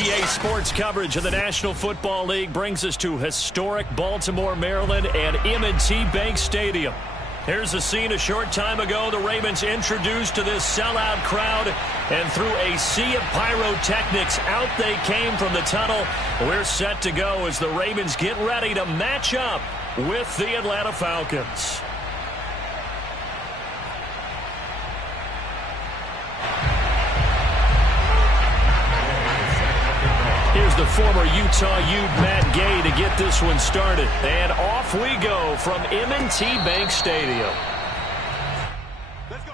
EA Sports coverage of the National Football League brings us to historic Baltimore, Maryland and M&T Bank Stadium. Here's the scene a short time ago. The Ravens introduced to this sellout crowd, and through a sea of pyrotechnics, out they came from the tunnel. We're set to go as the Ravens get ready to match up with the Atlanta Falcons. Here's the former Utah Ute Matt Gay to get this one started. And off we go from M&T Bank Stadium. Let's go.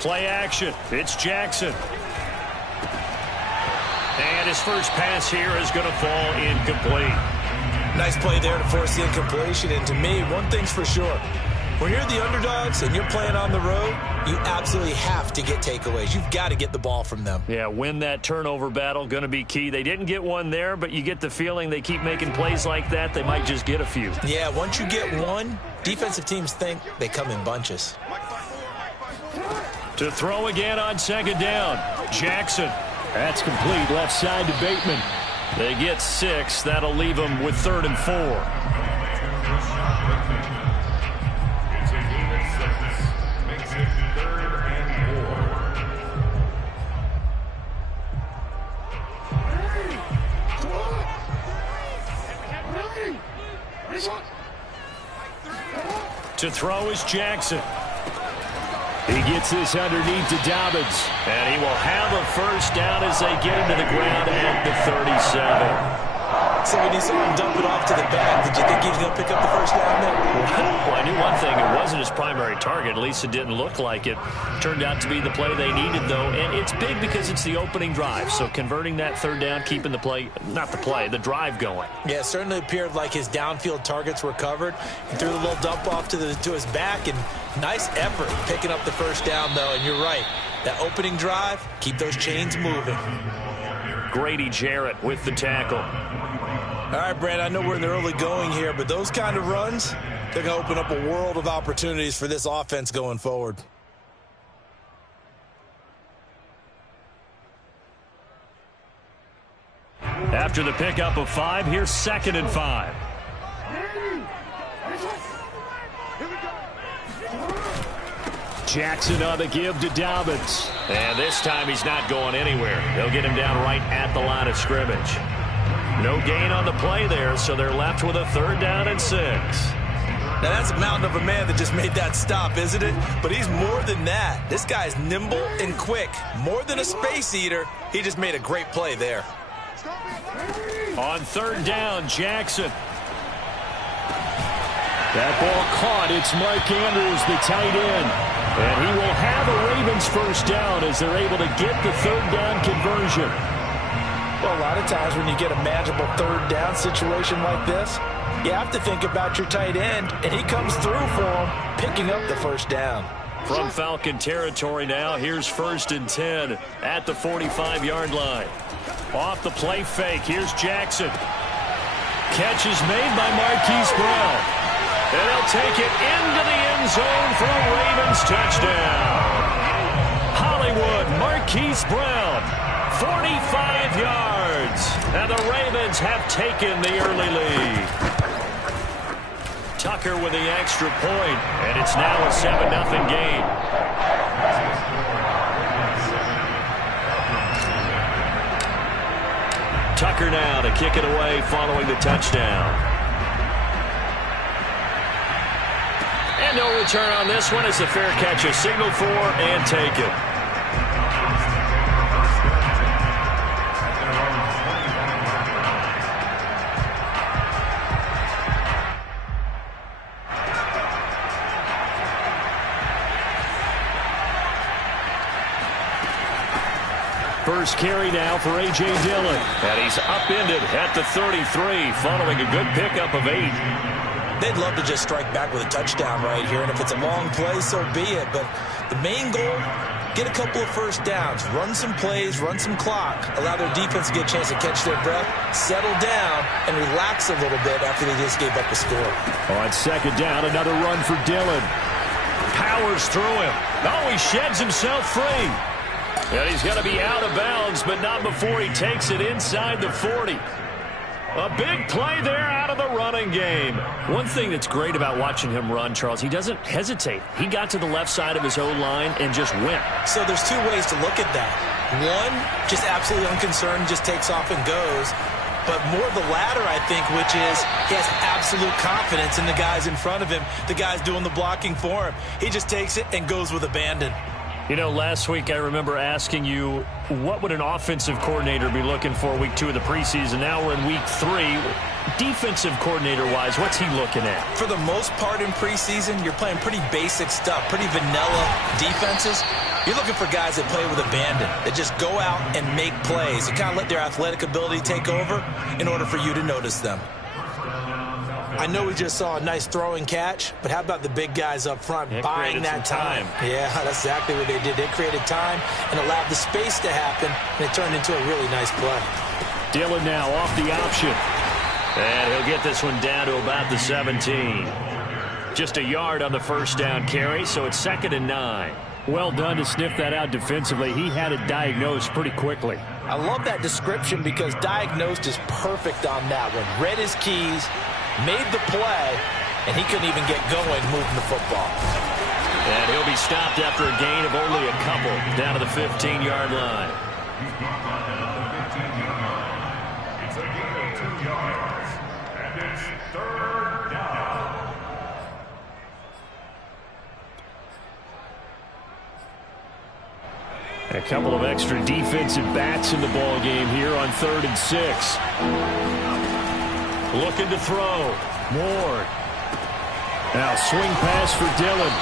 Play action. It's Jackson. And his first pass here is going to fall incomplete. Nice play there to force the incompletion. And to me, one thing's for sure. When you're the underdogs and you're playing on the road, you absolutely have to get takeaways. You've got to get the ball from them. Yeah, win that turnover battle, going to be key. They didn't get one there, but you get the feeling they keep making plays like that, they might just get a few. Yeah, once you get one, defensive teams think they come in bunches. To throw again on second down. Jackson. That's complete. Left side to Bateman. They get 6. That'll leave them with 3rd and 4. To throw is Jackson. He gets this underneath to Dobbins, and he will have a first down as they get him to the ground at the 37. So when you saw him dump it off to the back, did you think he was going to pick up the first down there? Well, I knew one thing. It wasn't his primary target. At least it didn't look like it. Turned out to be the play they needed, though, and it's big because it's the opening drive. So converting that 3rd down, keeping the the drive going. Yeah, it certainly appeared like his downfield targets were covered. He threw a little dump off to his back, and nice effort picking up the first down, though. And you're right, that opening drive, keep those chains moving. Grady Jarrett with the tackle. All right, Brad, I know we're in the early going here, but those kind of runs, they're going to open up a world of opportunities for this offense going forward. After the pickup of 5, here's 2nd and 5. Jackson on the give to Dobbins. And this time he's not going anywhere. They'll get him down right at the line of scrimmage. No gain on the play there, so they're left with a 3rd down and 6. Now, that's a mountain of a man that just made that stop, isn't it? But he's more than that. This guy's nimble and quick. More than a space eater, he just made a great play there. On 3rd down, Jackson. That ball caught. It's Mike Andrews, the tight end. And he will have a Ravens first down as they're able to get the 3rd down conversion. Well, a lot of times when you get a manageable 3rd down situation like this, you have to think about your tight end, and he comes through for him, picking up the first down. From Falcon territory now, here's 1st and 10 at the 45-yard line. Off the play fake, here's Jackson. Catch is made by Marquise Brown. And they'll take it into the end zone for a Ravens touchdown. Hollywood, Marquise Brown, 45 yards. And the Ravens have taken the early lead. Tucker with the extra point, and it's now a 7-0 game. Tucker now to kick it away following the touchdown. And no return on this one as the fair catch is signaled for and taken. first carry now for A.J. Dillon. And he's upended at the 33 following a good pickup of 8. They'd love to just strike back with a touchdown right here, and if it's a long play, so be it. But the main goal, get a couple of first downs, run some plays, run some clock, allow their defense to get a chance to catch their breath, settle down, and relax a little bit after they just gave up a score. On second down, another run for Dillon. Powers through him. Oh, he sheds himself free. And he's going to be out of bounds, but not before he takes it inside the 40. A big play there out of the running game. One thing that's great about watching him run, Charles, he doesn't hesitate. He got to the left side of his O-line and just went. So there's two ways to look at that. One, just absolutely unconcerned, just takes off and goes. But more the latter, I think, which is he has absolute confidence in the guys in front of him, the guys doing the blocking for him. He just takes it and goes with abandon. You know, last week I remember asking you, what would an offensive coordinator be looking for week 2 of the preseason? Now we're in week 3. Defensive coordinator-wise, what's he looking at? For the most part in preseason, you're playing pretty basic stuff, pretty vanilla defenses. You're looking for guys that play with abandon, that just go out and make plays, and kind of let their athletic ability take over in order for you to notice them. I know we just saw a nice throwing catch, but how about the big guys up front buying that time? Yeah, that's exactly what they did. They created time and allowed the space to happen, and it turned into a really nice play. Dillon now off the option. And he'll get this one down to about the 17. Just a yard on the first down carry, so it's 2nd and 9. Well done to sniff that out defensively. He had it diagnosed pretty quickly. I love that description because diagnosed is perfect on that one. Read his keys, made the play, and he couldn't even get going moving the football. And he'll be stopped after a gain of only a couple down to the 15-yard line. It's a gain of 2 yards, and it's 3rd down. A couple of extra defensive backs in the ball game here on 3rd and 6. Looking to throw. Moore. Now swing pass for Dillon.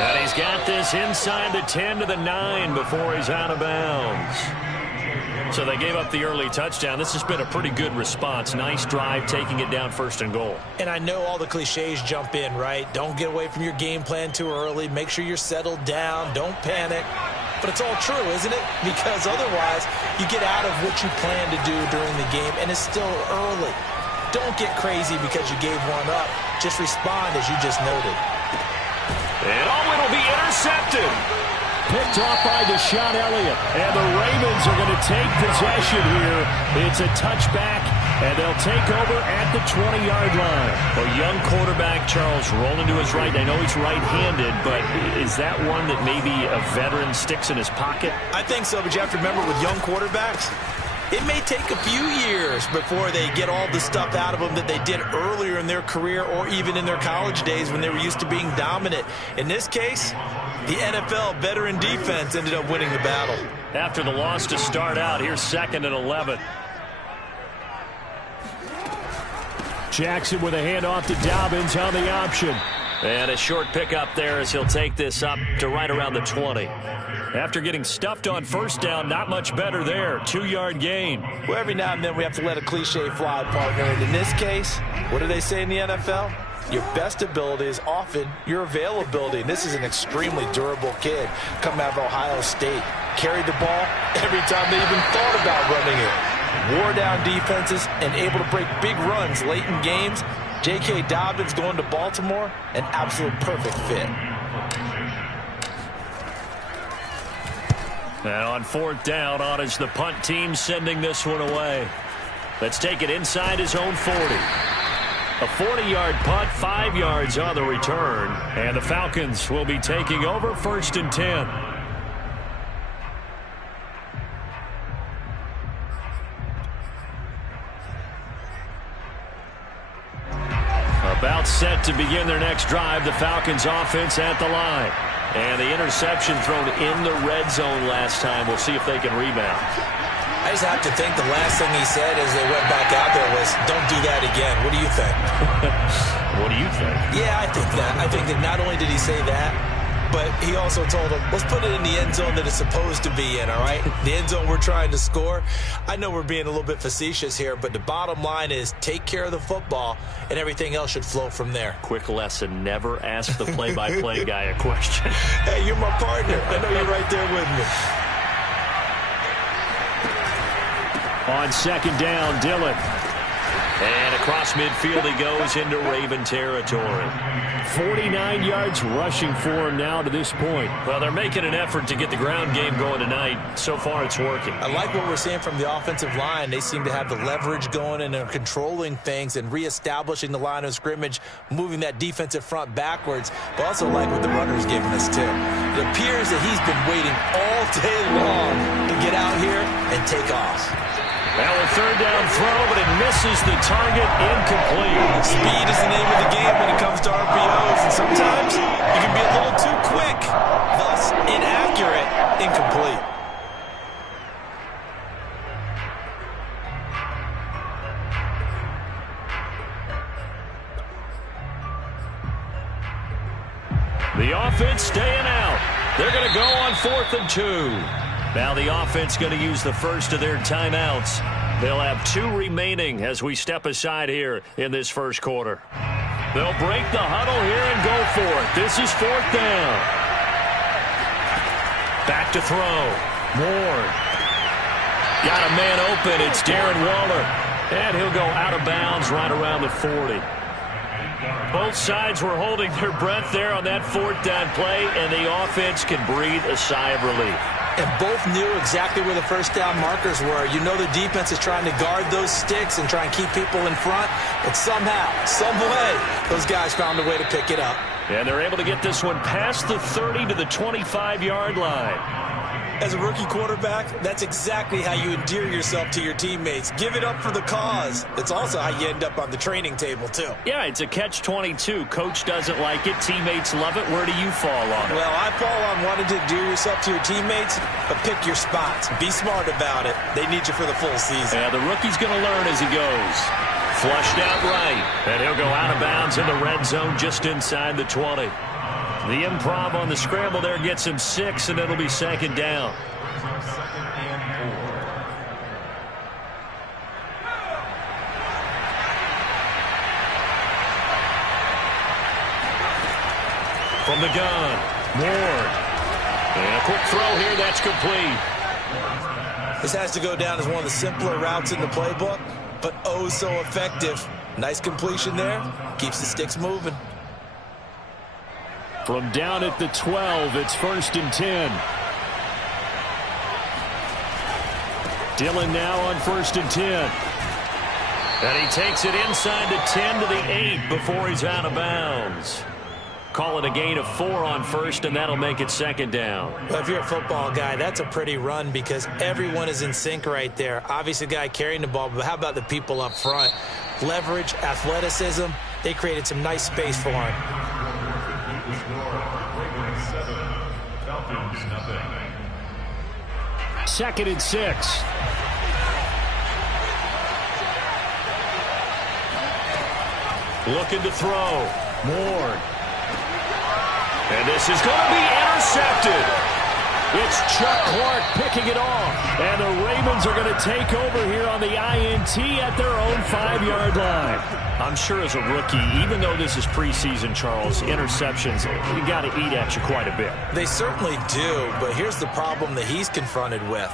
And he's got this inside the 10 to the 9 before he's out of bounds. So they gave up the early touchdown. This has been a pretty good response. Nice drive, taking it down 1st and goal. And I know all the cliches jump in, right? Don't get away from your game plan too early. Make sure you're settled down. Don't panic. But it's all true, isn't it? Because otherwise, you get out of what you plan to do during the game, and it's still early. Don't get crazy because you gave one up. Just respond as you just noted. And it'll be intercepted. Picked off by Deshaun Elliott. And the Ravens are going to take possession here. It's a touchback, and they'll take over at the 20-yard line. A young quarterback, Charles, rolling to his right. I know he's right-handed, but is that one that maybe a veteran sticks in his pocket? I think so, but you have to remember with young quarterbacks, it may take a few years before they get all the stuff out of them that they did earlier in their career or even in their college days when they were used to being dominant. In this case, the NFL veteran defense ended up winning the battle. After the loss to start out, here's 2nd and 11. Jackson with a handoff to Dobbins on the option. And a short pickup there as he'll take this up to right around the 20. After getting stuffed on 1st down, not much better there. 2-yard gain. Well, every now and then we have to let a cliche fly, partner. And in this case, what do they say in the NFL? Your best ability is often your availability. And this is an extremely durable kid coming out of Ohio State. Carried the ball every time they even thought about running it. Wore down defenses and able to break big runs late in games. J.K. Dobbins going to Baltimore, an absolute perfect fit. And on 4th down, on is the punt team sending this one away. Let's take it inside his own 40. A 40-yard punt, 5 yards on the return. And the Falcons will be taking over 1st and 10. About set to begin their next drive, the Falcons offense at the line. And the interception thrown in the red zone last time. We'll see if they can rebound. I just have to think the last thing he said as they went back out there was, don't do that again. What do you think? What do you think? Yeah, I think that. I think that not only did he say that, But he also told him, let's put it in the end zone that it's supposed to be in, all right? The end zone we're trying to score. I know we're being a little bit facetious here, but the bottom line is take care of the football, and everything else should flow from there. Quick lesson, never ask the play-by-play guy a question. Hey, you're my partner. I know you're right there with me. On second down, Dillon. And across midfield he goes into Raven territory. 49 yards rushing for him now to this point. Well, they're making an effort to get the ground game going tonight. So far, it's working. I like what we're seeing from the offensive line. They seem to have the leverage going and they're controlling things and reestablishing the line of scrimmage, moving that defensive front backwards. But also like what the runner's giving us, too. It appears that he's been waiting all day long to get out here and take off. Well, a third down throw, but it misses the target, incomplete. Speed is the name of the game when it comes to RPOs, and sometimes you can be a little too quick, thus inaccurate, incomplete. The offense staying out. They're going to go on 4th and 2. Now the offense going to use the first of their timeouts. They'll have 2 remaining as we step aside here in this first quarter. They'll break the huddle here and go for it. This is 4th down. Back to throw. Ward. Got a man open. It's Darren Waller. And he'll go out of bounds right around the 40. Both sides were holding their breath there on that 4th down play, and the offense can breathe a sigh of relief. And both knew exactly where the first down markers were. You know the defense is trying to guard those sticks and try and keep people in front. But somehow, some way, those guys found a way to pick it up. And they're able to get this one past the 30 to the 25-yard line. As a rookie quarterback, that's exactly how you endear yourself to your teammates. Give it up for the cause. It's also how you end up on the training table, too. Yeah, it's a catch-22. Coach doesn't like it. Teammates love it. Where do you fall on it? Well, I fall on wanting to endear yourself to your teammates, but pick your spots. Be smart about it. They need you for the full season. Yeah, the rookie's going to learn as he goes. Flushed out right. And he'll go out of bounds in the red zone just inside the 20. The improv on the scramble there gets him 6, and it'll be second down. From the gun, Ward. And a quick throw here, that's complete. This has to go down as one of the simpler routes in the playbook, but oh so effective. Nice completion there. Keeps the sticks moving. From down at the 12, it's 1st and 10. Dillon now on 1st and 10. And he takes it inside the 10 to the 8 before he's out of bounds. Call it a gain of 4 on 1st, and that'll make it second down. Well, if you're a football guy, that's a pretty run because everyone is in sync right there. Obviously, the guy carrying the ball, but how about the people up front? Leverage, athleticism, they created some nice space for him. Second and 6. Looking to throw. Ward. And this is going to be intercepted. It's Chuck Clark picking it off. And the Ravens are going to take over here on the INT at their own 5-yard line. I'm sure as a rookie, even though this is preseason, Charles, interceptions, you got to eat at you quite a bit. They certainly do, but here's the problem that he's confronted with.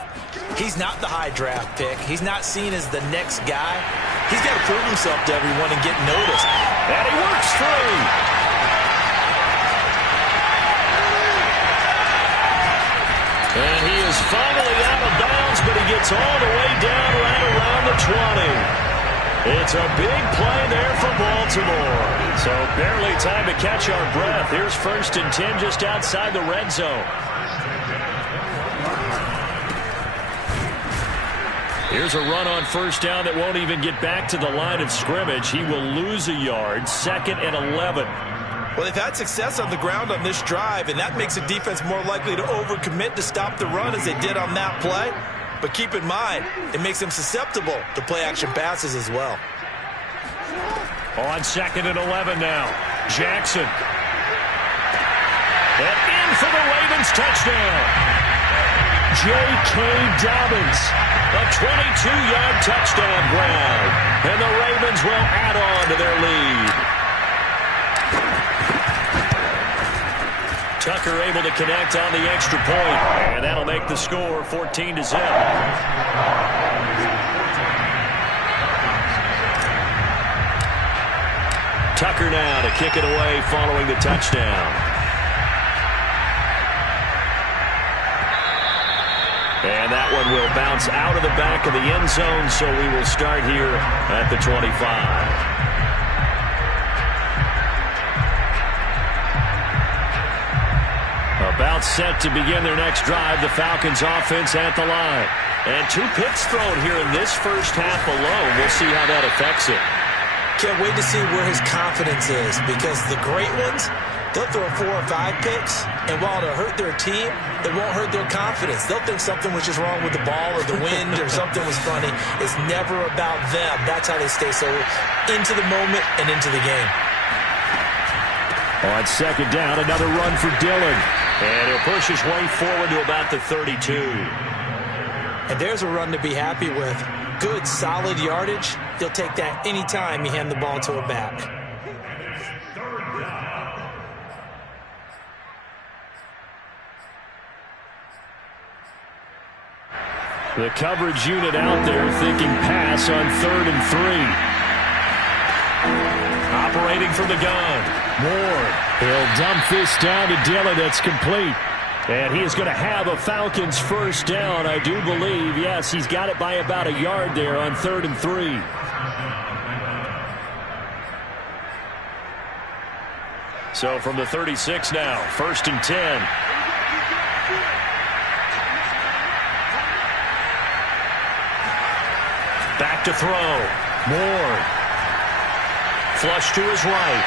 He's not the high draft pick. He's not seen as the next guy. He's got to prove himself to everyone and get noticed. And he works through. And he is finally out of bounds, but he gets all the way down right around the 20. It's a big play there for Baltimore. So barely time to catch our breath. Here's 1st and 10 just outside the red zone. Here's a run on 1st down that won't even get back to the line of scrimmage. He will lose a yard. 2nd and 11. Well, they've had success on the ground on this drive, and that makes the defense more likely to overcommit to stop the run as they did on that play. But keep in mind, it makes them susceptible to play-action passes as well. On 2nd and 11 now. Jackson. And for the Ravens touchdown. J.K. Dobbins, a 22-yard touchdown grab. And the Ravens will add on to their lead. Tucker able to connect on the extra point. And that'll make the score 14-0. Tucker now to kick it away following the touchdown. And that one will bounce out of the back of the end zone, so we will start here at the 25. About set to begin their next drive, the Falcons offense at the line. And 2 picks thrown here in this first half alone. We'll see how that affects it. Can't wait to see where his confidence is, because the great ones, they'll throw 4 or 5 picks, and while it'll hurt their team, it won't hurt their confidence. They'll think something was just wrong with the ball or the wind or something was funny. It's never about them. That's how they stay so into the moment and into the game. On second down, another run for Dillon. And he'll push his way forward to about the 32. And there's a run to be happy with. Good, solid yardage. He'll take that anytime you hand the ball to a back. The coverage unit out there thinking pass on 3rd and 3. Operating from the gun. Ward. He'll dump this down to Dillon. That's complete. And he is going to have a Falcons first down, I do believe. Yes, he's got it by about a yard there on 3rd and 3. So from the 36 now, 1st and 10. Back to throw. Ward. Flush to his right.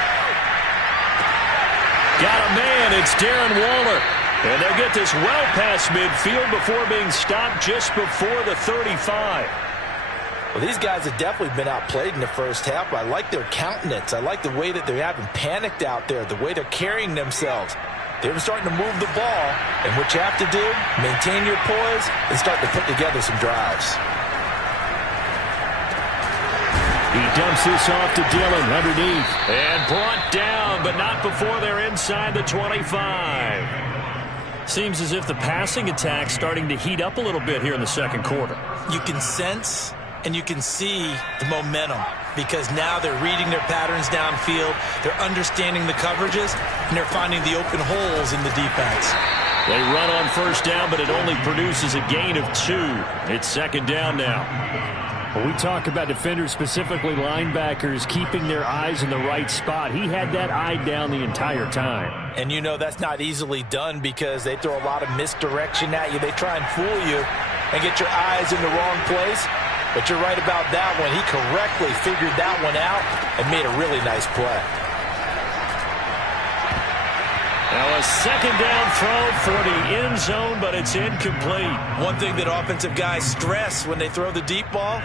Got a man. It's Darren Waller. And they'll get this well past midfield before being stopped just before the 35. Well, these guys have definitely been outplayed in the first half. I like their countenance. I like the way that they haven't panicked out there, the way they're carrying themselves. They're starting to move the ball. And what you have to do, maintain your poise and start to put together some drives. He dumps this off to Dillon underneath. And brought down, but not before they're inside the 25. Seems as if the passing attack's starting to heat up a little bit here in the second quarter. You can sense and you can see the momentum, because now they're reading their patterns downfield, they're understanding the coverages, and they're finding the open holes in the defense. They run on first down, but it only produces a gain of 2. It's second down now. When we talk about defenders, specifically linebackers, keeping their eyes in the right spot, he had that eye down the entire time. And you know that's not easily done, because they throw a lot of misdirection at you. They try and fool you and get your eyes in the wrong place. But you're right about that one. He correctly figured that one out and made a really nice play. Now a second down throw for the end zone, but it's incomplete. One thing that offensive guys stress when they throw the deep ball,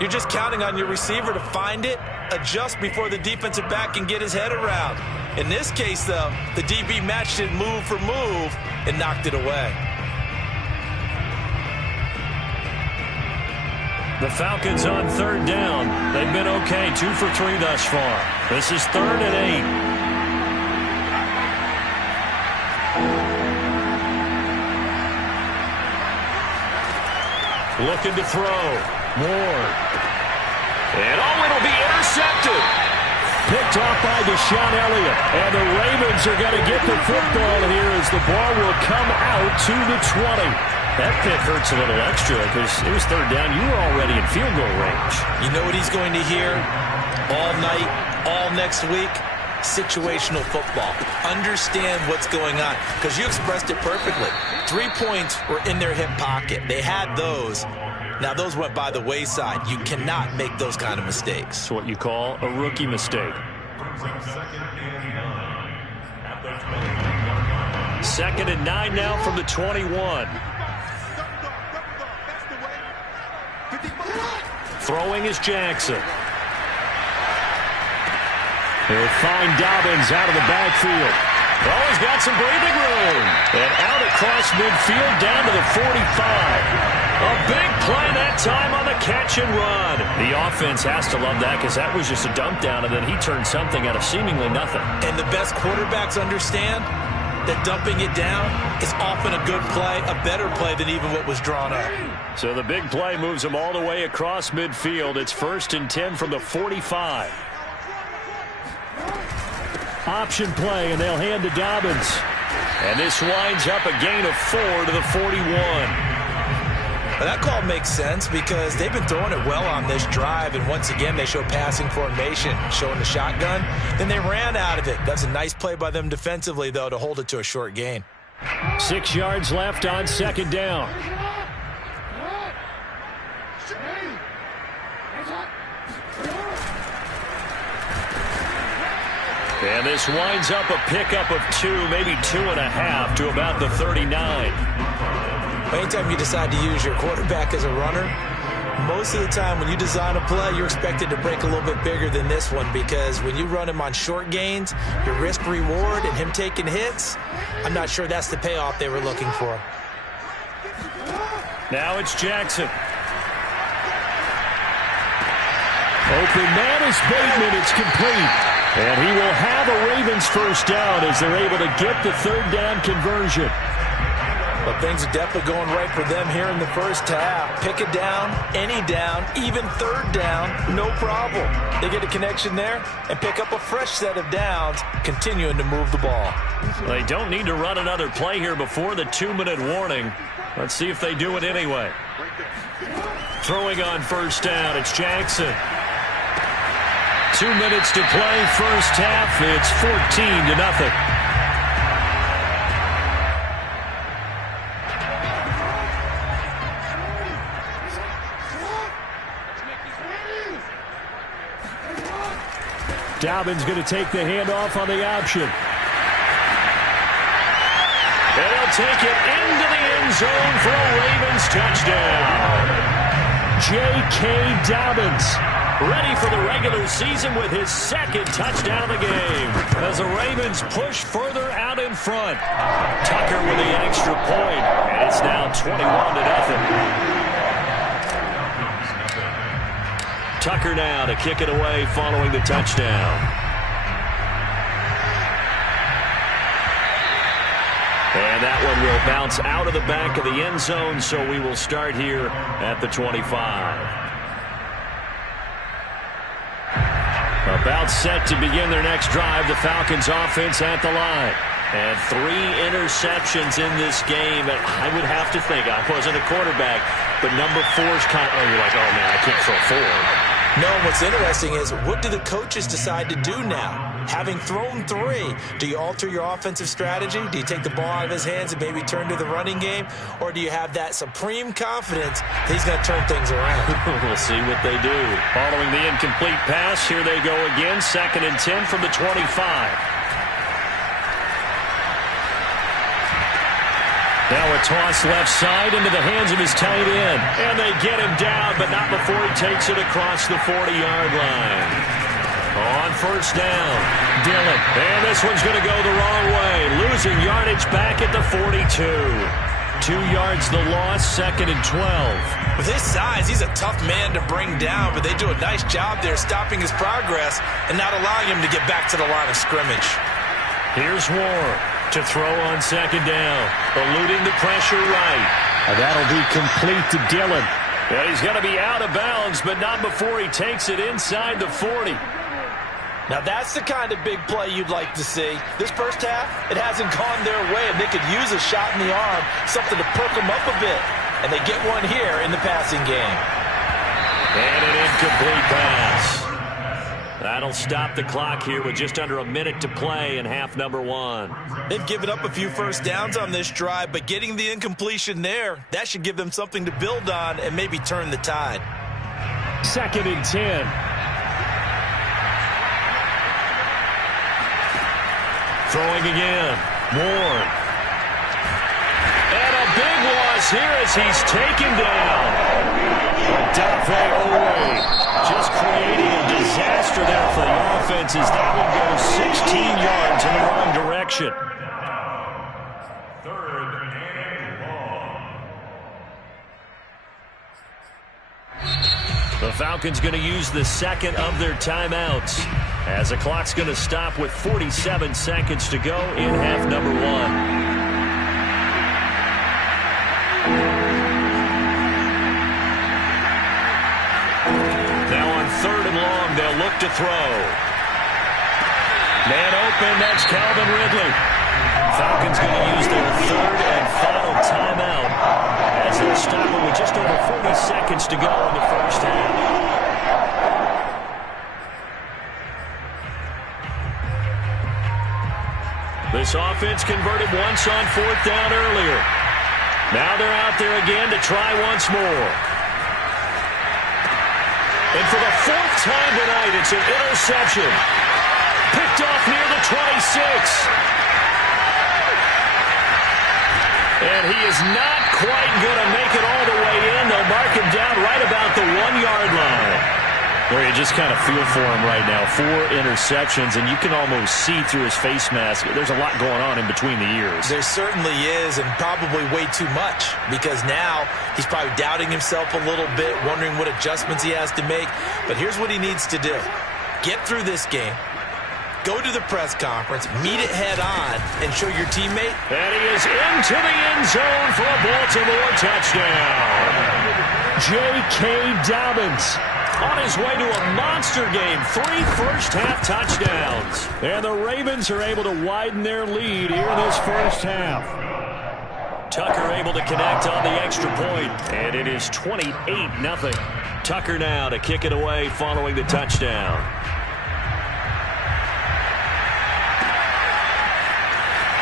you're just counting on your receiver to find it, adjust before the defensive back can get his head around. In this case, though, the DB matched it move for move and knocked it away. The Falcons on third down. They've been okay, 2 for 3 thus far. This is 3rd and 8. Looking to throw. Ward. And it'll be intercepted. Picked off by Deshaun Elliott. And the Ravens are going to get the football here as the ball will come out to the 20. That pick hurts a little extra because it was third down. You were already in field goal range. You know what he's going to hear all night, all next week? Situational football. Understand what's going on, because you expressed it perfectly. 3 points were in their hip pocket. They had those. Now, those went by the wayside. You cannot make those kind of mistakes. It's what you call a rookie mistake. Second and 9 now from the 21. Throwing is Jackson. He'll find Dobbins out of the backfield. Oh, he's got some breathing room. And out across midfield down to the 45. A big play that time on the catch and run. The offense has to love that because that was just a dump down, and then he turned something out of seemingly nothing. And the best quarterbacks understand that dumping it down is often a good play, a better play than even what was drawn up. So the big play moves him all the way across midfield. It's 1st and 10 from the 45. Option play, and they'll hand to Dobbins. And this winds up a gain of 4 to the 41. Well, that call makes sense because they've been throwing it well on this drive, and once again they show passing formation, showing the shotgun. Then they ran out of it. That's a nice play by them defensively, though, to hold it to a short gain. 6 yards left on 2nd down. And this winds up a pickup of 2, maybe 2.5 to about the 39. Anytime you decide to use your quarterback as a runner, most of the time when you design a play, you're expected to break a little bit bigger than this one because when you run him on short gains, your risk-reward and him taking hits, I'm not sure that's the payoff they were looking for. Now it's Jackson. Open man is Bateman. It's complete. And he will have a Ravens first down as they're able to get the 3rd down conversion. But things are definitely going right for them here in the first half. Pick it down, any down, even 3rd down, no problem. They get a connection there and pick up a fresh set of downs, continuing to move the ball. They don't need to run another play here before the 2-minute warning. Let's see if they do it anyway. Throwing on 1st down, it's Jackson. 2 minutes to play, first half. It's 14-0. Dobbins going to take the handoff on the option. And he'll take it into the end zone for a Ravens touchdown. J.K. Dobbins ready for the regular season with his 2nd touchdown of the game as the Ravens push further out in front. Tucker with the extra point, and it's now 21-0. Tucker now to kick it away following the touchdown. And that one will bounce out of the back of the end zone, so we will start here at the 25. About set to begin their next drive, the Falcons offense at the line. And 3 interceptions in this game. And I would have to think, I wasn't a quarterback, but number 4's kind of, you're like, oh man, I can't throw 4. No, what's interesting is what do the coaches decide to do now? Having thrown 3, do you alter your offensive strategy? Do you take the ball out of his hands and maybe turn to the running game? Or do you have that supreme confidence that he's going to turn things around? We'll see what they do. Following the incomplete pass, here they go again. 2nd and 10 from the 25. Now a toss left side into the hands of his tight end. And they get him down, but not before he takes it across the 40-yard line. On 1st down, Dillon. And this one's going to go the wrong way. Losing yardage back at the 42. 2 yards the loss, 2nd and 12. With his size, he's a tough man to bring down, but they do a nice job there stopping his progress and not allowing him to get back to the line of scrimmage. Here's Warren to throw on 2nd down, eluding the pressure right. And that'll be complete to Dillon. And he's going to be out of bounds, but not before he takes it inside the 40. Now that's the kind of big play you'd like to see. This first half, it hasn't gone their way, and they could use a shot in the arm, something to perk them up a bit. And they get one here in the passing game. And an incomplete pass. That'll stop the clock here with just under a minute to play in half number 1. They've given up a few first downs on this drive, but getting the incompletion there, that should give them something to build on and maybe turn the tide. 2nd and 10. Throwing again. Ward. And a big loss here as he's taken down. Dafe Owe just creating a disaster there for the offense as that one goes 16 yards in the wrong direction. action. Third and long. The Falcons going to use the second of their timeouts as the clock's going to stop with 47 seconds to go in half number 1. Now on third and long, they'll look to throw. Man open, that's Calvin Ridley. Falcons going to use their third and final timeout as they'll stop it with just over 40 seconds to go in the first half. This offense converted once on fourth down earlier. Now they're out there again to try once more. And for the fourth time tonight, it's an interception. Picked off near the 26. And he is not quite going to make it all the way in. They'll mark him down right about the 1-yard line. Where you just kind of feel for him right now. 4 interceptions, and you can almost see through his face mask. There's a lot going on in between the ears. There certainly is, and probably way too much, because now he's probably doubting himself a little bit, wondering what adjustments he has to make. But here's what he needs to do. Get through this game. Go to the press conference, meet it head on, and show your teammate. And he is into the end zone for a Baltimore touchdown. J.K. Dobbins on his way to a monster game. 3 first-half touchdowns. And the Ravens are able to widen their lead here in this first half. Tucker able to connect on the extra point. And it is 28-0. Tucker now to kick it away following the touchdown.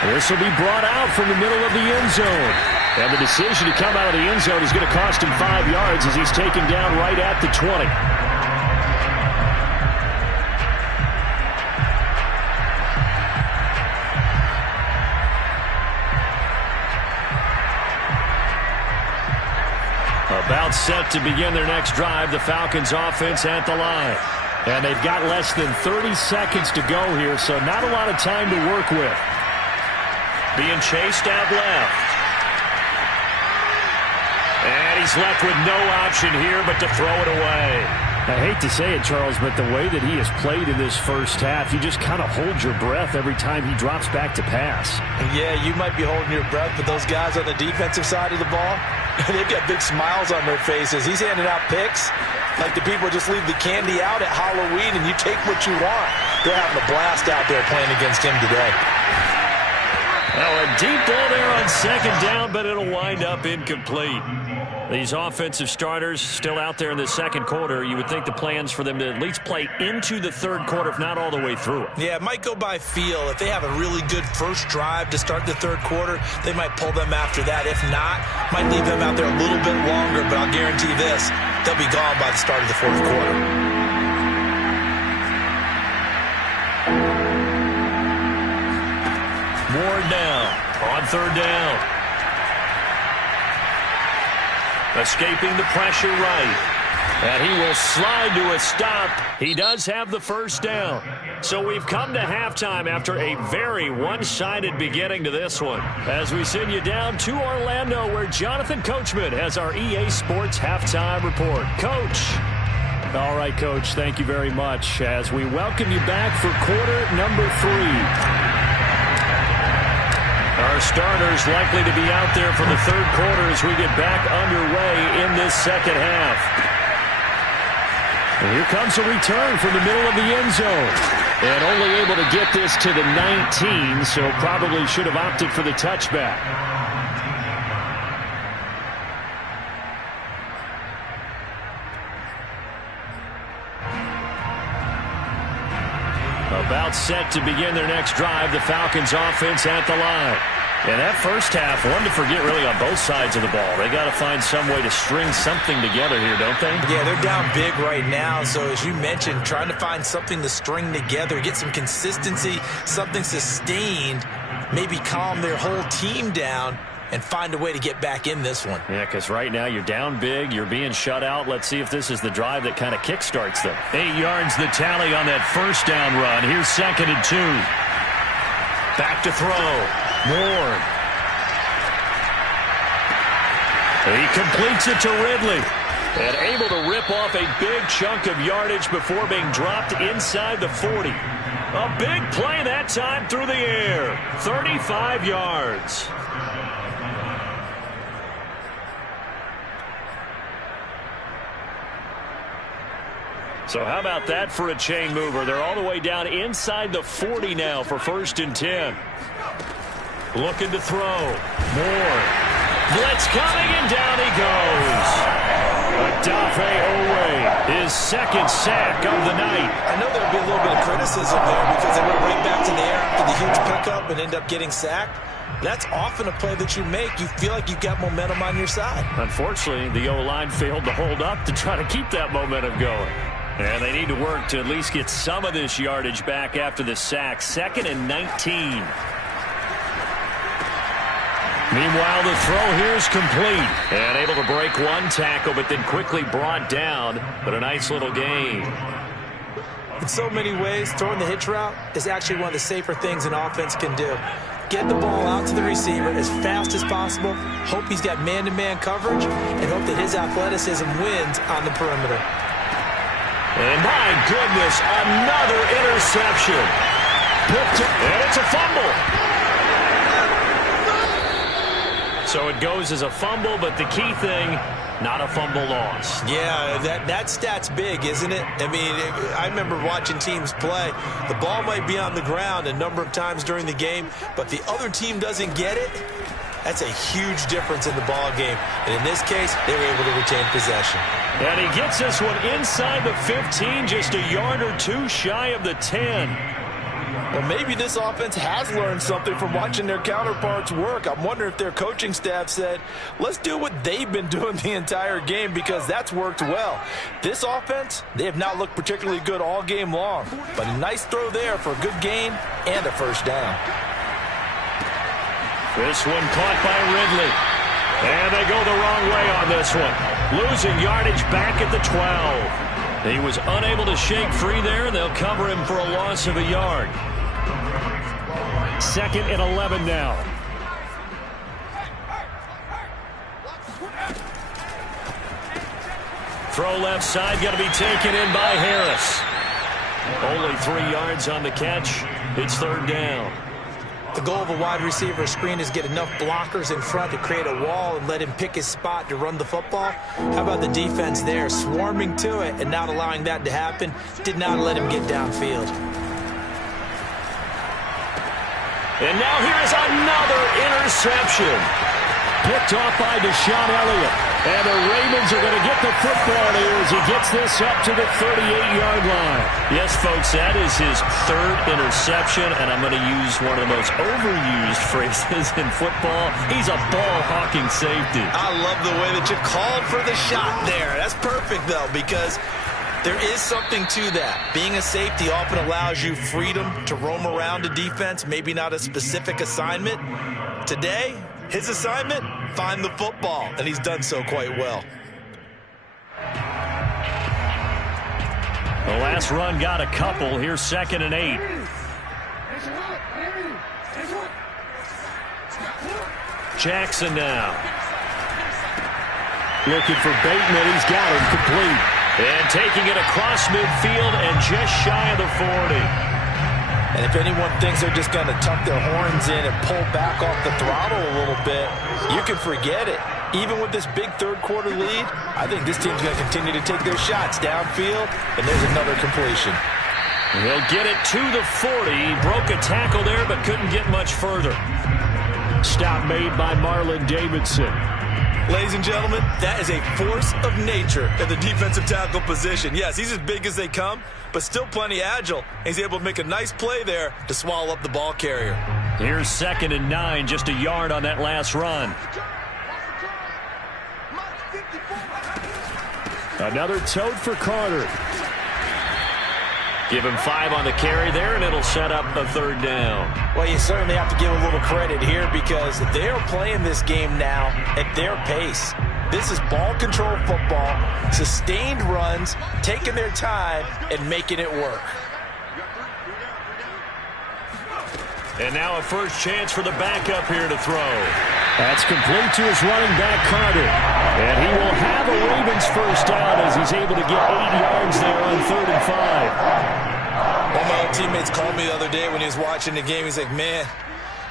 This will be brought out from the middle of the end zone. And the decision to come out of the end zone is going to cost him 5 yards as he's taken down right at the 20. About set to begin their next drive, the Falcons offense at the line. And they've got less than 30 seconds to go here, so not a lot of time to work with. Being chased out left. And he's left with no option here but to throw it away. I hate to say it, Charles, but the way that he has played in this first half, you just kind of hold your breath every time he drops back to pass. Yeah, you might be holding your breath, but those guys on the defensive side of the ball, they've got big smiles on their faces. He's handing out picks like the people just leave the candy out at Halloween and you take what you want. They're having a blast out there playing against him today. Now a deep ball there on second down, but it'll wind up incomplete. These offensive starters still out there in the second quarter. You would think the plans for them to at least play into the third quarter, if not all the way through it. Yeah, it might go by feel. If they have a really good first drive to start the third quarter, they might pull them after that. If not, might leave them out there a little bit longer, but I'll guarantee this, they'll be gone by the start of the fourth quarter. Ward now on third down. Escaping the pressure right. And he will slide to a stop. He does have the first down. So we've come to halftime after a very one-sided beginning to this one. As we send you down to Orlando, where Jonathan Coachman has our EA Sports halftime report. Coach. All right, Coach, thank you very much. As we welcome you back for quarter number 3. Our starters likely to be out there for the third quarter as we get back underway in this second half. And here comes a return from the middle of the end zone. And only able to get this to the 19, so probably should have opted for the touchback. About set to begin their next drive, the Falcons offense at the line. And that first half, one to forget really on both sides of the ball. They got to find some way to string something together here, don't they? Yeah, they're down big right now. So as you mentioned, trying to find something to string together, get some consistency, something sustained, maybe calm their whole team down and find a way to get back in this one. Yeah, because right now you're down big, you're being shut out. Let's see if this is the drive that kind of kickstarts them. 8 yards the tally on that first down run. Here's 2nd and 2. Back to throw. Ward. He completes it to Ridley. And able to rip off a big chunk of yardage before being dropped inside the 40. A big play that time through the air. 35 yards. So how about that for a chain mover? They're all the way down inside the 40 now for 1st and 10. Looking to throw. Moore. Blitz coming, and down he goes. Odafe Owe, his 2nd sack of the night. I know there'll be a little bit of criticism there because they went right back to the air after the huge pickup and end up getting sacked. That's often a play that you make. You feel like you've got momentum on your side. Unfortunately, the O-line failed to hold up to try to keep that momentum going. And they need to work to at least get some of this yardage back after the sack. 2nd and 19. Meanwhile, the throw here is complete. And able to break one tackle, but then quickly brought down. But a nice little gain. In so many ways, throwing the hitch route is actually one of the safer things an offense can do. Get the ball out to the receiver as fast as possible, hope he's got man-to-man coverage, and hope that his athleticism wins on the perimeter. And my goodness, another interception. And it's a fumble. So it goes as a fumble, but the key thing, not a fumble loss. Yeah, that stat's big, isn't it? I mean, I remember watching teams play. The ball might be on the ground a number of times during the game, but the other team doesn't get it. That's a huge difference in the ball game. And in this case, they were able to retain possession. And he gets this one inside the 15, just a yard or two shy of the 10. Well, maybe this offense has learned something from watching their counterparts work. I'm wondering if their coaching staff said, let's do what they've been doing the entire game, because that's worked well. This offense, they have not looked particularly good all game long, but a nice throw there for a good gain and a 1st down. This one caught by Ridley. And they go the wrong way on this one. Losing yardage back at the 12. He was unable to shake free there, and they'll cover him for a loss of a yard. 2nd and 11 now. Throw left side, got to be taken in by Harris. Only 3 yards on the catch. It's 3rd down. The goal of a wide receiver screen is get enough blockers in front to create a wall and let him pick his spot to run the football. How about the defense there, swarming to it and not allowing that to happen? Did not let him get downfield. And now here's another interception. Picked off by Deshaun Elliott. And the Ravens are going to get the football here as he gets this up to the 38-yard line. Yes, folks, that is his 3rd interception, and I'm going to use one of the most overused phrases in football. He's a ball-hawking safety. I love the way that you called for the shot there. That's perfect, though, because there is something to that. Being a safety often allows you freedom to roam around a defense, maybe not a specific assignment. Today, his assignment, find the football, and he's done so quite well. The last run got a couple. Here's 2nd and 8. Jackson now. Looking for Bateman. He's got him complete. And taking it across midfield and just shy of the 40. And if anyone thinks they're just going to tuck their horns in and pull back off the throttle a little bit, you can forget it. Even with this big 3rd quarter lead, I think this team's going to continue to take their shots downfield, and there's another completion. He'll get it to the 40. He broke a tackle there, but couldn't get much further. Stop made by Marlon Davidson. Ladies and gentlemen, that is a force of nature in the defensive tackle position. Yes, he's as big as they come, but still plenty agile. He's able to make a nice play there to swallow up the ball carrier. Here's 2nd and 9, just a yard on that last run. Another tote for Carter. Give him 5 on the carry there, and it'll set up a 3rd down. Well, you certainly have to give a little credit here because they're playing this game now at their pace. This is ball control football, sustained runs, taking their time, and making it work. And now a first chance for the backup here to throw. That's complete to his running back, Carter. And he will have a Ravens first down as he's able to get 8 yards there on 3rd and 5. One of my old teammates called me the other day when he was watching the game. He's like, man,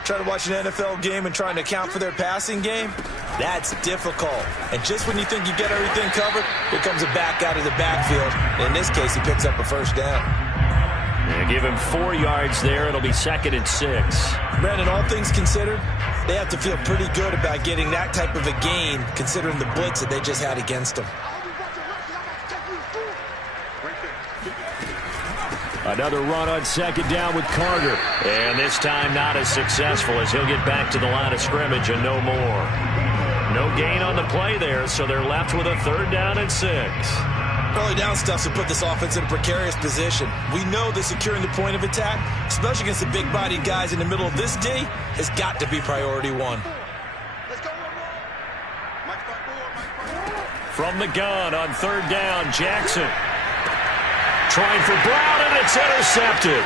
trying to watch an NFL game and trying to account for their passing game, that's difficult. And just when you think you get everything covered, here comes a back out of the backfield. In this case, he picks up a first down. Yeah, give him 4 yards there. It'll be 2nd and 6. Brandon, all things considered, they have to feel pretty good about getting that type of a gain, considering the blitz that they just had against them. Another run on 2nd down with Carter. And this time not as successful as he'll get back to the line of scrimmage and no more. No gain on the play there, so they're left with a 3rd down and 6. Early down stuff to put this offense in a precarious position. We know that securing the point of attack, especially against the big-bodied guys in the middle of this D, has got to be priority 1. From the gun on 3rd down, Jackson. Trying for Brown, and it's intercepted.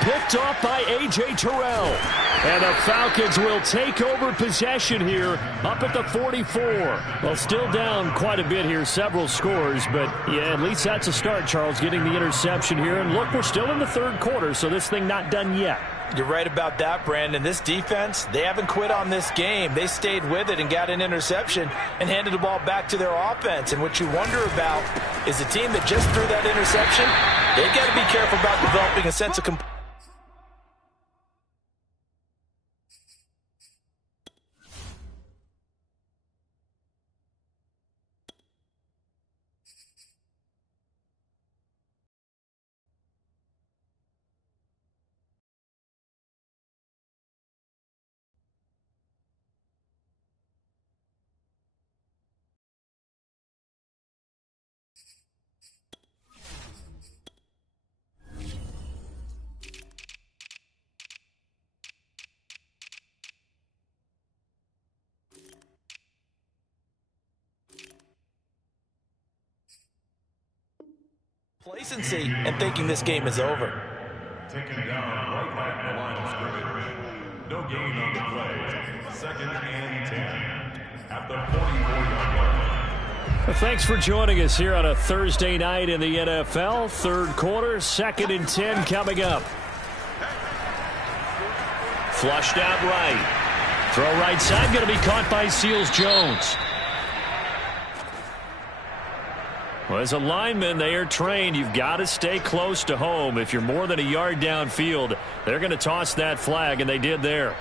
Picked off by A.J. Terrell. And the Falcons will take over possession here up at the 44. Well, still down quite a bit here, several scores. But, yeah, at least that's a start, Charles, getting the interception here. And, look, we're still in the 3rd quarter, so this thing not done yet. You're right about that, Brandon. This defense, they haven't quit on this game. They stayed with it and got an interception and handed the ball back to their offense. And what you wonder about is the team that just threw that interception, they got to be careful about developing a sense of complacency and thinking this game is over. Taken down right at the line of scrimmage. No gain on the play. 2nd and 10 at the 44-yard line. Well, thanks for joining us here on a Thursday night in the NFL. 3rd quarter, 2nd and 10 coming up. Flushed out right. Throw right side, going to be caught by Seals-Jones. Well, as a lineman, they are trained. You've got to stay close to home. If you're more than a yard downfield, they're going to toss that flag, and they did there.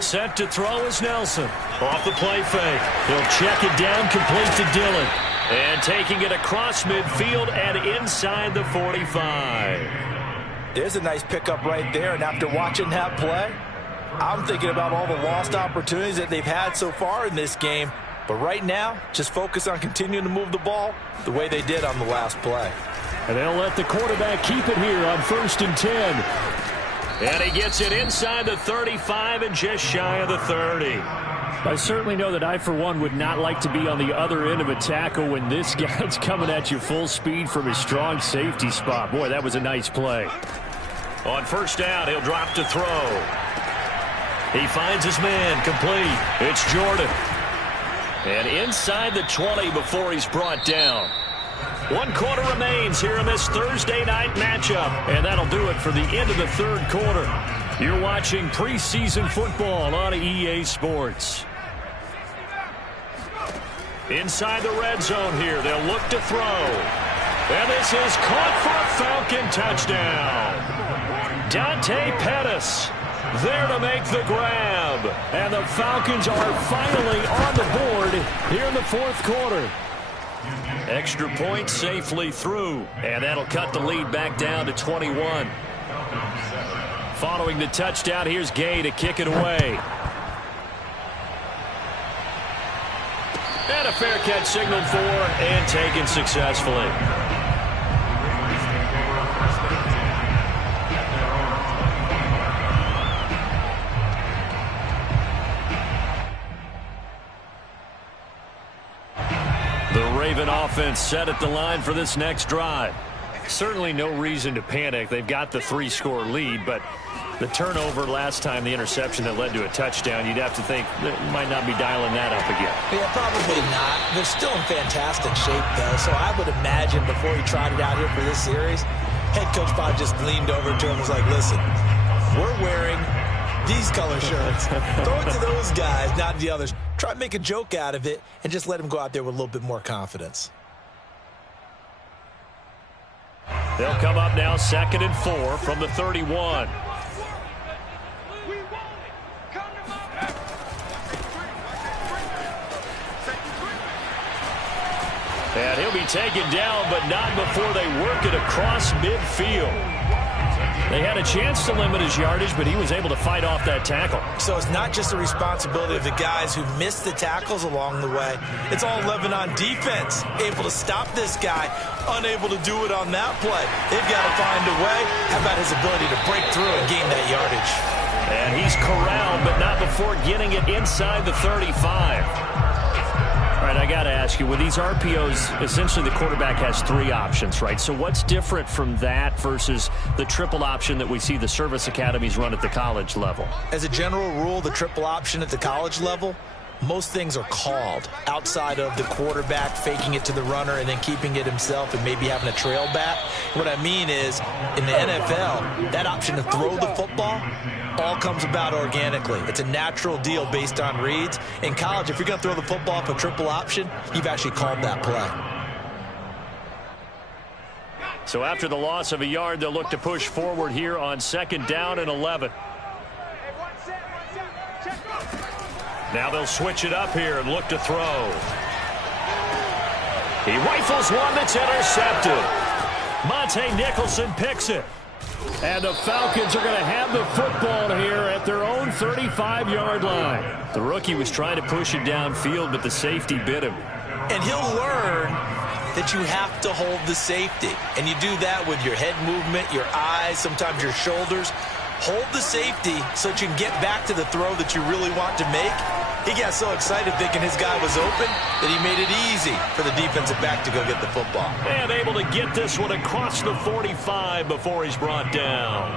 Set to throw is Nelson. Off the play fake. He'll check it down, complete to Dillon. And taking it across midfield and inside the 45. There's a nice pickup right there, and after watching that play, I'm thinking about all the lost opportunities that they've had so far in this game. But right now, just focus on continuing to move the ball the way they did on the last play. And they'll let the quarterback keep it here on 1st and 10. And he gets it inside the 35 and just shy of the 30. I certainly know that I, for one, would not like to be on the other end of a tackle when this guy's coming at you full speed from his strong safety spot. Boy, that was a nice play. On 1st down, he'll drop to throw. He finds his man, complete. It's Jordan. And inside the 20 before he's brought down. 1 quarter remains here in this Thursday night matchup. And that'll do it for the end of the 3rd quarter. You're watching preseason football on EA Sports. Inside the red zone here, they'll look to throw. And this is caught for a Falcon touchdown. Dante Pettis there to make the grab. And the Falcons are finally on the board here in the 4th quarter. Extra point safely through. And that'll cut the lead back down to 21. Following the touchdown, here's Gay to kick it away. And a fair catch signaled for and taken successfully. Raven offense set at the line for this next drive. Certainly no reason to panic. They've got the 3-score lead, but the turnover last time, the interception that led to a touchdown, you'd have to think they might not be dialing that up again. Yeah, probably not. They're still in fantastic shape, though, so I would imagine before he tried it out here for this series, head coach probably just leaned over to him and was like, listen, we're wearing these color shirts. Throw it to those guys, not the others. Try to make a joke out of it and just let them go out there with a little bit more confidence. They'll come up now 2nd and 4 from the 31. And he'll be taken down, but not before they work it across midfield. They had a chance to limit his yardage, but he was able to fight off that tackle. So it's not just the responsibility of the guys who missed the tackles along the way. It's all 11 on defense, able to stop this guy, unable to do it on that play. They've got to find a way. How about his ability to break through and gain that yardage? And he's corralled, but not before getting it inside the 35. All right, I got to ask you, with these RPOs, essentially the quarterback has 3 options, right? So what's different from that versus the triple option that we see the service academies run at the college level? As a general rule, the triple option at the college level, most things are called outside of the quarterback faking it to the runner and then keeping it himself and maybe having a trail back. What I mean is, in the NFL, that option to throw the football all comes about organically. It's a natural deal based on reads. In college, if you're going to throw the football for triple option, you've actually called that play. So after the loss of a yard, they'll look to push forward here on 2nd down and 11. Now they'll switch it up here and look to throw. He rifles one that's intercepted. Monte Nicholson picks it. And the Falcons are going to have the football here at their own 35-yard line. The rookie was trying to push it downfield, but the safety bit him. And he'll learn that you have to hold the safety. And you do that with your head movement, your eyes, sometimes your shoulders. Hold the safety so that you can get back to the throw that you really want to make. He got so excited thinking his guy was open that he made it easy for the defensive back to go get the football. And able to get this one across the 45 before he's brought down.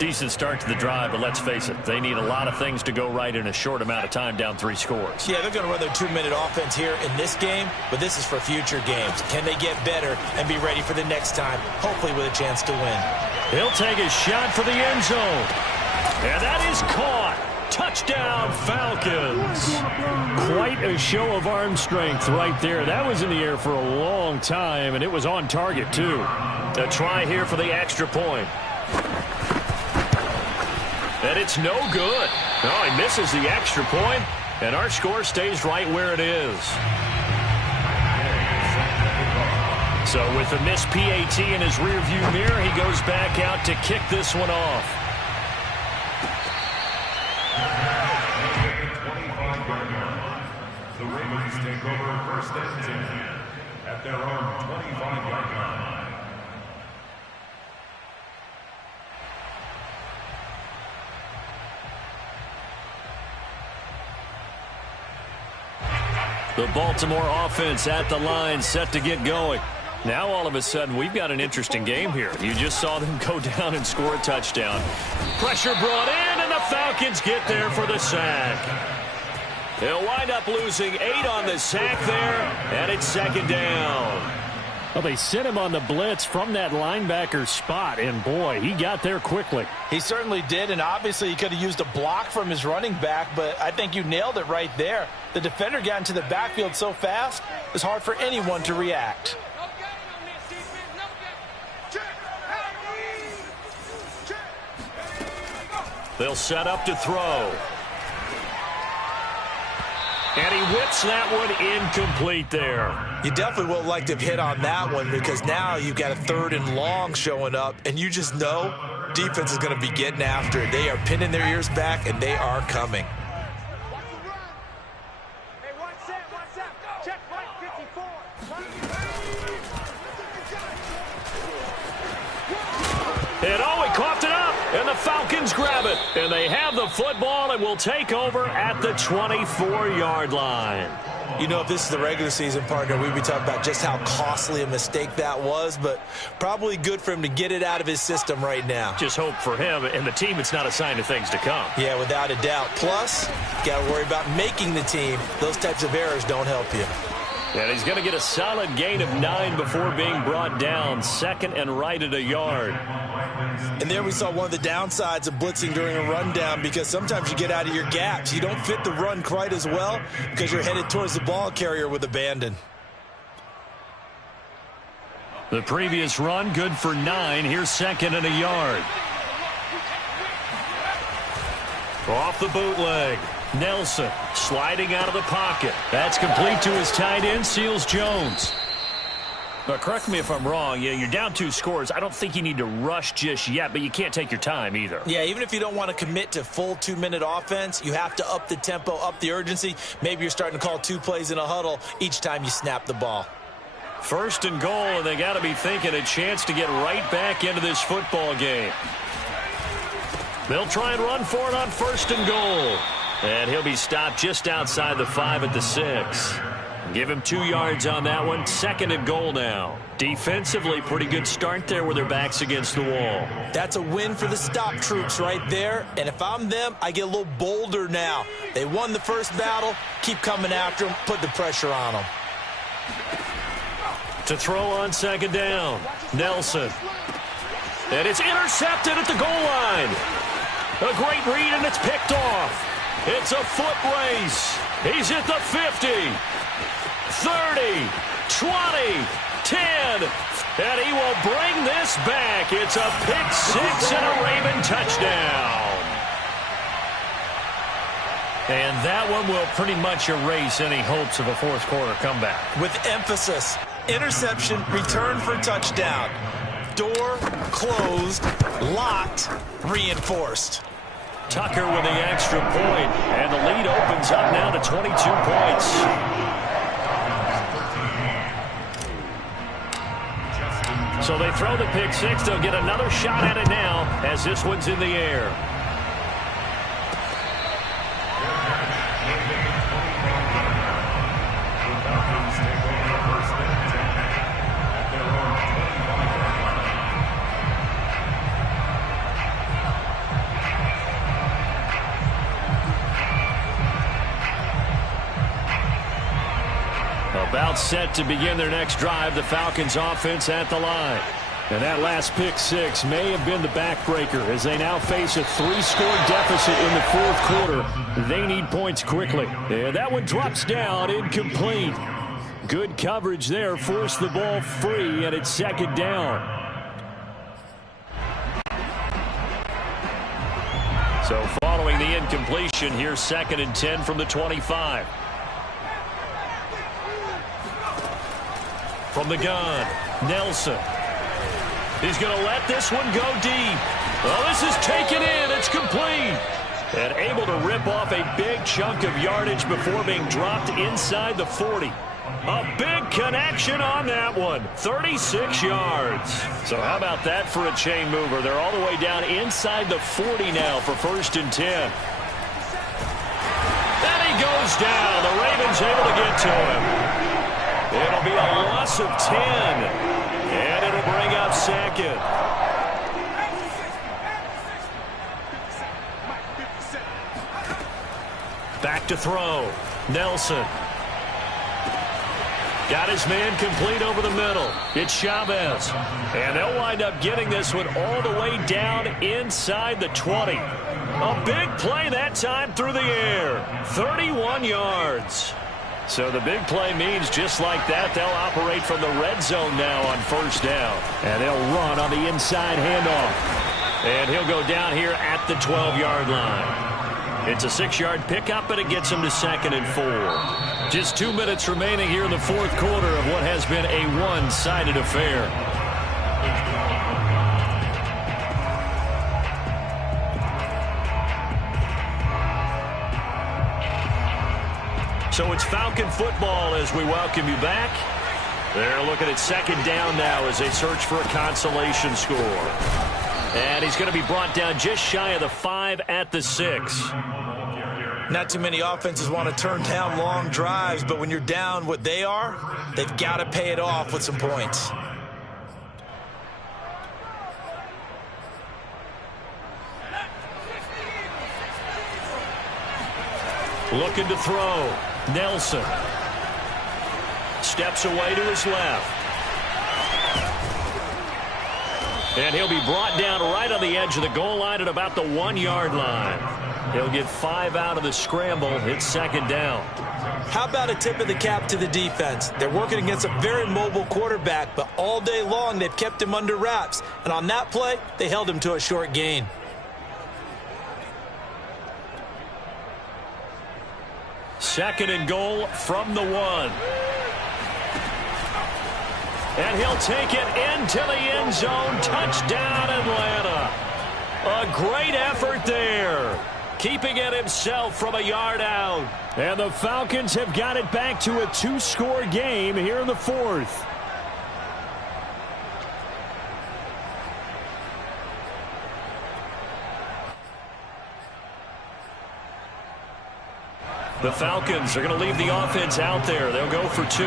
Decent start to the drive, but let's face it, they need a lot of things to go right in a short amount of time, down 3 scores. Yeah, they're going to run their 2-minute offense here in this game, but this is for future games. Can they get better and be ready for the next time, hopefully with a chance to win? He'll take a shot for the end zone. And that is caught. Touchdown, Falcons. Quite a show of arm strength right there. That was in the air for a long time, and it was on target, too. A try here for the extra point. And it's no good. No, he misses the extra point, and our score stays right where it is. So with the missed PAT in his rearview mirror, he goes back out to kick this one off. The Ravens take over 1st and 10 at their own 25-yard line. The Baltimore offense at the line, set to get going. Now all of a sudden we've got an interesting game here. You just saw them go down and score a touchdown. Pressure brought in, and the Falcons get there for the sack. They'll wind up losing 8 on the sack there, and it's 2nd down. Well, they sent him on the blitz from that linebacker spot, and boy, he got there quickly. He certainly did, and obviously he could have used a block from his running back, but I think you nailed it right there. The defender got into the backfield so fast, it's hard for anyone to react. They'll set up to throw. And he whips that one incomplete there. You definitely would like to have hit on that one, because now you've got a 3rd and long showing up, and you just know defense is going to be getting after it. They are pinning their ears back, and they are coming. And oh, he coughed it up, And the Falcons grab it. And they have the football and will take over at the 24-yard line. You know, if this is the regular season, partner, we'd be talking about just how costly a mistake that was, but probably good for him to get it out of his system right now. Just hope for him and the team it's not a sign of things to come. Yeah, without a doubt. Plus, got to worry about making the team. Those types of errors don't help you. And he's going to get a solid gain of 9 before being brought down. Second and right at a yard. And there we saw one of the downsides of blitzing during a rundown, because sometimes you get out of your gaps. You don't fit the run quite as well because you're headed towards the ball carrier with abandon. The previous run good for 9. Here's second and a yard. Off the bootleg. Nelson sliding out of the pocket. That's complete to his tight end, Seals Jones. But correct me if I'm wrong. Yeah, you're down 2 scores. I don't think you need to rush just yet, but you can't take your time either. Yeah, even if you don't want to commit to full 2-minute offense, you have to up the tempo, up the urgency. Maybe you're starting to call 2 plays in a huddle each time you snap the ball. First and goal, and they got to be thinking a chance to get right back into this football game. They'll try and run for it on first and goal. And he'll be stopped just outside the 5 at the 6. Give him 2 yards on that one. Second and goal now. Defensively, pretty good start there with their backs against the wall. That's a win for the stop troops right there. And if I'm them, I get a little bolder now. They won the first battle. Keep coming after them. Put the pressure on them. To throw on second down. Nelson. And it's intercepted at the goal line. A great read, and it's picked off. It's a foot race. He's at the 50, 30, 20, 10, and he will bring this back. It's a pick 6 and a Raven touchdown. And that one will pretty much erase any hopes of a fourth quarter comeback. With emphasis, interception, return for touchdown. Door closed, locked, reinforced. Tucker with the extra point, and the lead opens up now to 22 points. So they throw the pick 6. They'll get another shot at it now as this one's in the air. About set to begin their next drive, the Falcons offense at the line. And that last pick 6 may have been the backbreaker as they now face a 3-score deficit in the fourth quarter. They need points quickly. And that one drops down, incomplete. Good coverage there, forced the ball free, and it's second down. So following the incompletion, here's second and 10 from the 25. From the gun, Nelson. He's going to let this one go deep. Well, this is taken in. It's complete. And able to rip off a big chunk of yardage before being dropped inside the 40. A big connection on that one. 36 yards. So how about that for a chain mover? They're all the way down inside the 40 now for first and 10. Then he goes down. The Ravens able to get to him. It'll be a loss of 10, and it'll bring up second. Back to throw. Nelson. Got his man complete over the middle. It's Chavez. And they'll wind up getting this one all the way down inside the 20. A big play that time through the air. 31 yards. So the big play means just like that, they'll operate from the red zone now on first down. And they'll run on the inside handoff. And he'll go down here at the 12-yard line. It's a 6-yard pickup, and it gets him to second and 4. Just 2 minutes remaining here in the fourth quarter of what has been a one-sided affair. So it's Falcon football as we welcome you back. They're looking at second down now as they search for a consolation score. And he's going to be brought down just shy of the 5 at the 6. Not too many offenses want to turn down long drives, but when you're down what they are, they've got to pay it off with some points. Looking to throw. Nelson. Steps away to his left. And he'll be brought down right on the edge of the goal line at about the 1-yard line. He'll get 5 out of the scramble. It's second down. How about a tip of the cap to the defense? They're working against a very mobile quarterback, but all day long they've kept him under wraps. And on that play, they held him to a short gain. Second and goal from the 1. And he'll take it into the end zone. Touchdown, Atlanta. A great effort there. Keeping it himself from a yard out. And the Falcons have got it back to a 2-score game here in the 4th. The Falcons are going to leave the offense out there. They'll go for 2.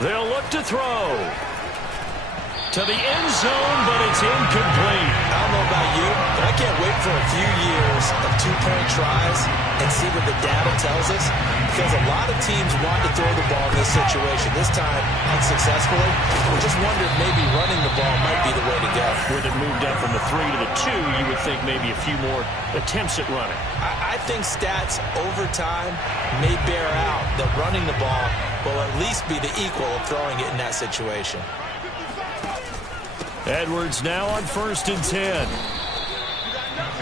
They'll look to throw. To the end zone, but it's incomplete. I don't know about you, but I can't wait for a few years of 2-point tries and see what the data tells us. Because a lot of teams want to throw the ball in this situation. This time, unsuccessfully. We just wonder if maybe running the ball might be the way to go. With it moved up from the 3 to the 2, you would think maybe a few more attempts at running. I think stats over time may bear out that running the ball will at least be the equal of throwing it in that situation. Edwards now on 1st and 10.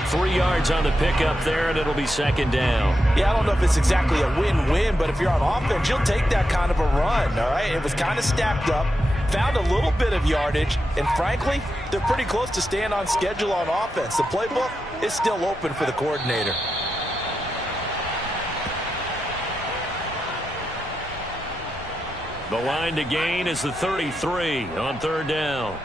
3 yards on the pickup there, and it'll be second down. Yeah, I don't know if it's exactly a win-win, but if you're on offense, you'll take that kind of a run, all right? It was kind of stacked up, found a little bit of yardage, and frankly, they're pretty close to staying on schedule on offense. The playbook is still open for the coordinator. The line to gain is the 33 on 3rd down.